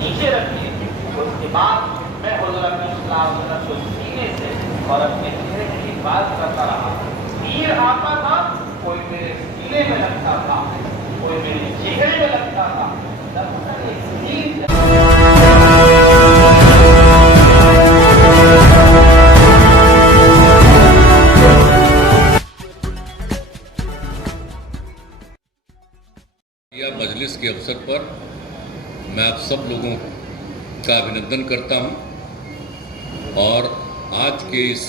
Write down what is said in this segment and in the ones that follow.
नीचे रखिए। उसके बाद मैं हुज़ूर अकरम सल्लल्लाहु अलैहि वसल्लम को सीने से और अपने चेहरे की हिफाजत करता रहा। तीर आता था, कोई मेरे सीने में लगता था, कोई मेरे चेहरे में लगता था। मजलिस के अवसर पर मैं आप सब लोगों का अभिनंदन करता हूं और आज के इस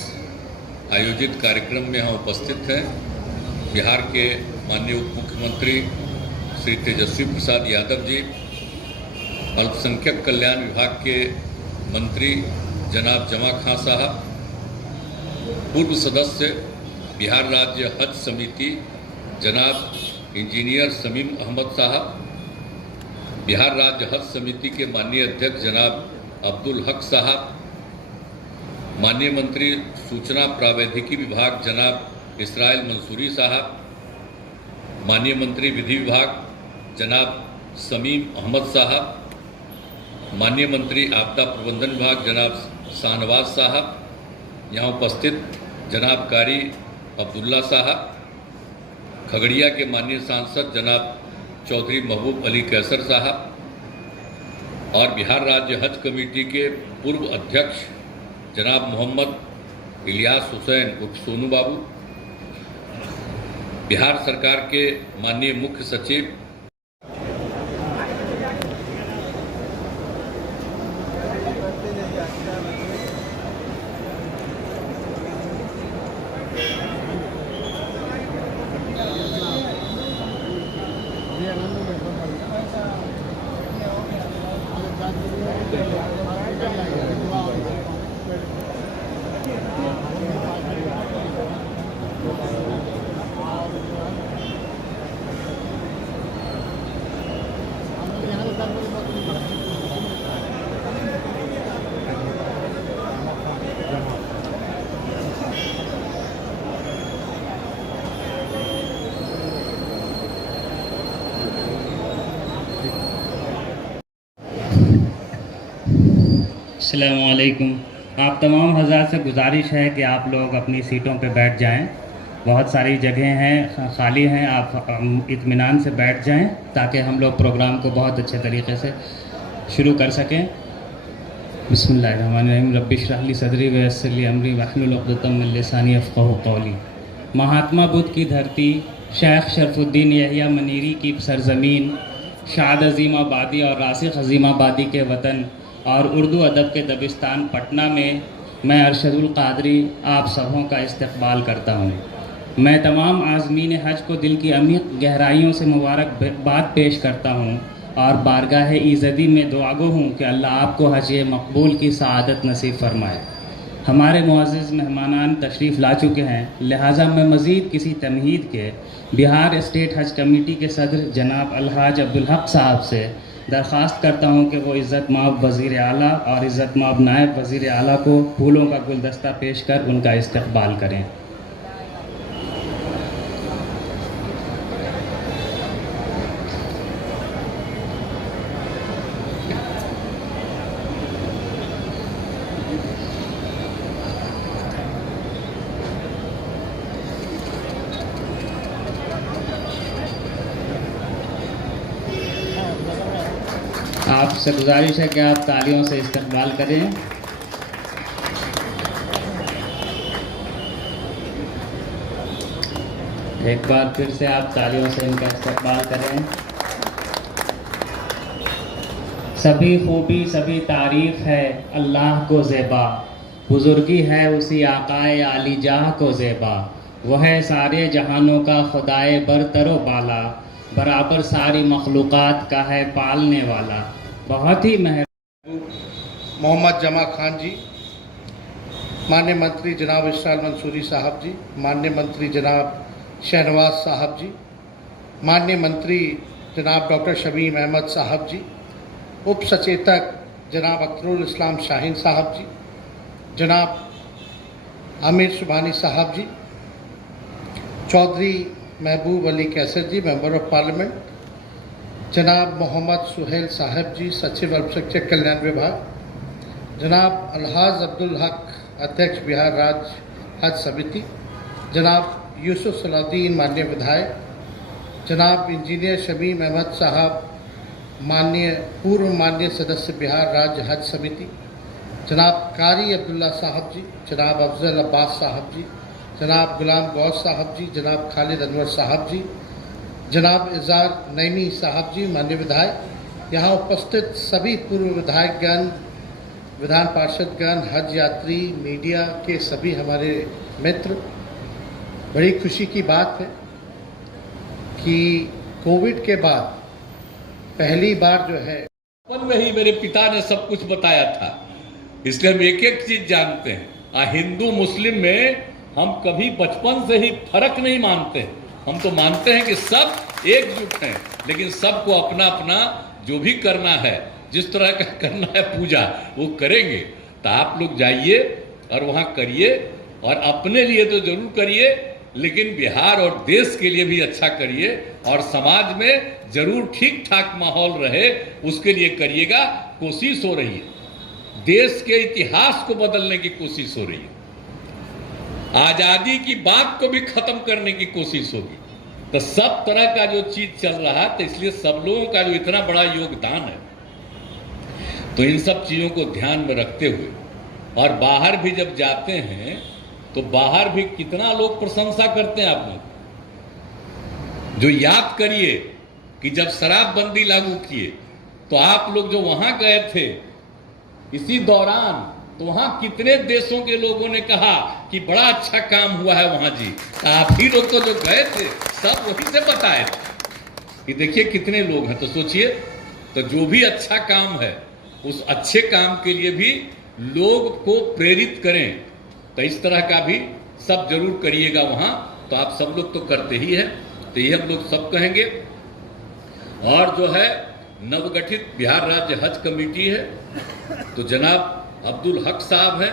आयोजित कार्यक्रम में हम उपस्थित हैं बिहार के माननीय उप मुख्यमंत्री श्री तेजस्वी प्रसाद यादव जी, अल्पसंख्यक कल्याण विभाग के मंत्री जनाब जमा खां साहब, पूर्व सदस्य बिहार राज्य हज समिति जनाब इंजीनियर समीम अहमद साहब, बिहार राज्य हज समिति के माननीय अध्यक्ष जनाब अब्दुल हक साहब, माननीय मंत्री सूचना प्रावैधिकी विभाग जनाब इसराइल मंसूरी साहब, माननीय मंत्री विधि विभाग जनाब समीम अहमद साहब, माननीय मंत्री आपदा प्रबंधन विभाग जनाब शाहनवाज साहब, यहाँ उपस्थित जनाब कारी अब्दुल्ला साहब, खगड़िया के माननीय सांसद जनाब चौधरी महबूब अली कैसर साहब और बिहार राज्य हज कमेटी के पूर्व अध्यक्ष जनाब मोहम्मद इलियास हुसैन उर्फ सोनू बाबू, बिहार सरकार के माननीय मुख्य सचिव अस्सलामुअलैकुम। आप तमाम हज़रात से गुजारिश है कि आप लोग अपनी सीटों पे बैठ जाएं। बहुत सारी जगहें हैं खाली हैं, आप इत्मीनान से बैठ जाएं ताकि हम लोग प्रोग्राम को बहुत अच्छे तरीके से शुरू कर सकें। बिस्मिल्लाहिर्रहमानिर्रहीम। रब्बि इश्रह ली सदरी व यस्सिर ली अमरी वहलुल उक़दतम मिन लिसानी यफ़क़हू क़ौली। महात्मा बुद्ध की धरती, शेख शरफुद्दीन यहिया मनीरी की सरज़मीन, शाद अज़ीमाबादी और रासिख़ अज़ीमाबादी के वतन और उर्दू अदब के दबिस्तान पटना में मैं अरशदुल क़ादरी आप सबों का इस्तक़बाल करता हूँ। मैं तमाम आज़मीन हज को दिल की अमीक़ गहराइयों से मुबारकबाद पेश करता हूँ और बारगाह ईज़दी में दुआगो हूँ कि अल्लाह आपको हज मकबूल की सआदत नसीब फरमाए। हमारे मुअज़्ज़िज़ मेहमानान तशरीफ़ ला चुके हैं, लिहाजा मैं मज़ीद किसी तमहीद के बिहार स्टेट हज कमेटी के सदर जनाब अलहाज अब्दुल हक साहब से दरख्वास्त करता हूँ कि वो इज़्ज़त माब वज़ीर आला और इज़्ज़त माब नायब वज़ीर आला को फूलों का गुलदस्ता पेश कर उनका इस्तक़बाल करें। आपसे गुजारिश है कि आप तालियों से इस्तक़बाल करें। एक बार फिर से आप तालियों से इनका इस्तक़बाल करें। सभी खूबी सभी तारीफ़ है अल्लाह को ज़ेबा, बुज़ुर्गी है उसी आकाए आली जाह को ज़ेबा, वह है सारे जहानों का खुदाए बरतरो बाला, बराबर सारी मखलूक़ात का है पालने वाला। बहुत ही मोहम्मद जमा खान जी, माननीय मंत्री जनाब इसराइल मंसूरी साहब जी, माननीय मंत्री जनाब शाहनवाज साहब जी, माननीय मंत्री जनाब डॉक्टर शमीम अहमद साहब जी, उप सचेतक जनाब अख्तरुल इस्लाम शाहीन साहब जी, जनाब आमिर सुबहानी साहब जी, चौधरी महबूब अली कैसर जी मेंबर ऑफ पार्लियामेंट, जनाब मोहम्मद सुहेल साहब जी, सचिव अल्पसंख्यक कल्याण विभाग, जनाब अलहाज अब्दुल हक, अध्यक्ष बिहार राज्य हज समिति, जनाब यूसुफ सलाउद्दीन माननीय विधायक, जनाब इंजीनियर शमीम अहमद साहब पूर्व माननीय सदस्य बिहार राज्य हज समिति, जनाब कारी अब्दुल्ला साहब जी, जनाब अफजल अब्बास साहब जी, जनाब गुलाम गौस साहब जी, जनाब खालिद अनवर साहब जी, जनाब इजार नईमी साहब जी माननीय विधायक, यहाँ उपस्थित सभी पूर्व विधायकगण, विधान पार्षदगण, हज यात्री, मीडिया के सभी हमारे मित्र, बड़ी खुशी की बात है कि कोविड के बाद पहली बार जो है बचपन में ही मेरे पिता ने सब कुछ बताया था, इसलिए हम एक एक चीज जानते हैं। हिंदू मुस्लिम में हम कभी बचपन से ही फर्क नहीं मानते हैं। हम तो मानते हैं कि सब एकजुट हैं, लेकिन सबको अपना अपना जो भी करना है, जिस तरह का करना है पूजा, वो करेंगे। तो आप लोग जाइए और वहाँ करिए, और अपने लिए तो जरूर करिए, लेकिन बिहार और देश के लिए भी अच्छा करिए, और समाज में जरूर ठीक ठाक माहौल रहे उसके लिए करिएगा। कोशिश हो रही है, देश के इतिहास को बदलने की कोशिश हो रही है, आजादी की बात को भी खत्म करने की कोशिश होगी। तो सब तरह का जो चीज चल रहा है, तो इसलिए सब लोगों का जो इतना बड़ा योगदान है, तो इन सब चीजों को ध्यान में रखते हुए, और बाहर भी जब जाते हैं तो बाहर भी कितना लोग प्रशंसा करते हैं आप लोग। जो याद करिए कि जब शराबबंदी लागू किए तो आप लोग जो वहां गए थे इसी दौरान, तो वहां कितने देशों के लोगों ने कहा कि बड़ा अच्छा काम हुआ है वहां जी। आप ही लोग तो जो गए थे सब वहीं से बताए थे कि देखिए कितने लोग हैं। तो सोचिए, तो जो भी अच्छा काम है उस अच्छे काम के लिए भी लोग को प्रेरित करें। तो इस तरह का भी सब जरूर करिएगा वहां। तो आप सब लोग तो करते ही हैं, तो ये हम लोग सब कहेंगे। और जो है नवगठित बिहार राज्य हज कमेटी है, तो जनाब अब्दुल हक साहब हैं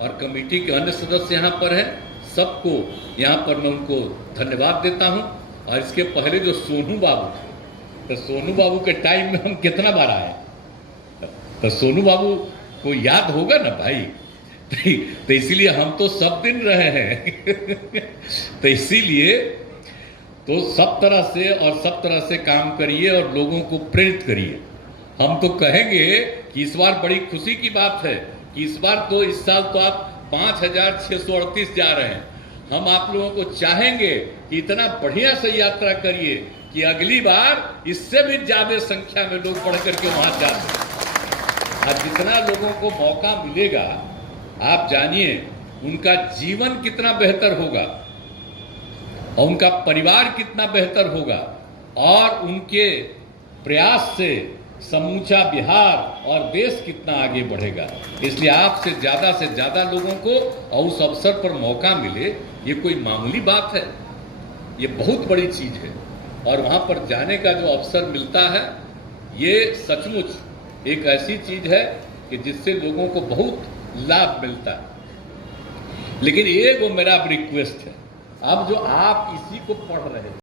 और कमेटी के अन्य सदस्य यहाँ पर हैं। सबको यहाँ पर मैं उनको धन्यवाद देता हूँ। और इसके पहले जो सोनू बाबू थे, तो सोनू बाबू के टाइम में हम कितना बार आए, तो सोनू बाबू को याद होगा ना भाई। तो इसीलिए हम तो सब दिन रहे हैं तो इसीलिए तो सब तरह से काम करिए और लोगों को प्रेरित करिए। हम तो कहेंगे कि इस बार बड़ी खुशी की बात है कि इस साल तो आप 5,638 जा रहे हैं। हम आप लोगों को चाहेंगे कि इतना बढ़िया से यात्रा करिए कि अगली बार इससे भी ज्यादा संख्या में लोग बढ़ करके वहां जाए। आज जितना लोगों को मौका मिलेगा, आप जानिए उनका जीवन कितना बेहतर होगा और उनका परिवार कितना बेहतर होगा, और उनके प्रयास से समूचा बिहार और देश कितना आगे बढ़ेगा। इसलिए आपसे ज्यादा लोगों को और उस अवसर पर मौका मिले, ये कोई मामूली बात है, ये बहुत बड़ी चीज है। और वहां पर जाने का जो अवसर मिलता है, ये सचमुच एक ऐसी चीज है कि जिससे लोगों को बहुत लाभ मिलता है। लेकिन एक वो मेरा रिक्वेस्ट है, अब जो आप इसी को पढ़ रहे हैं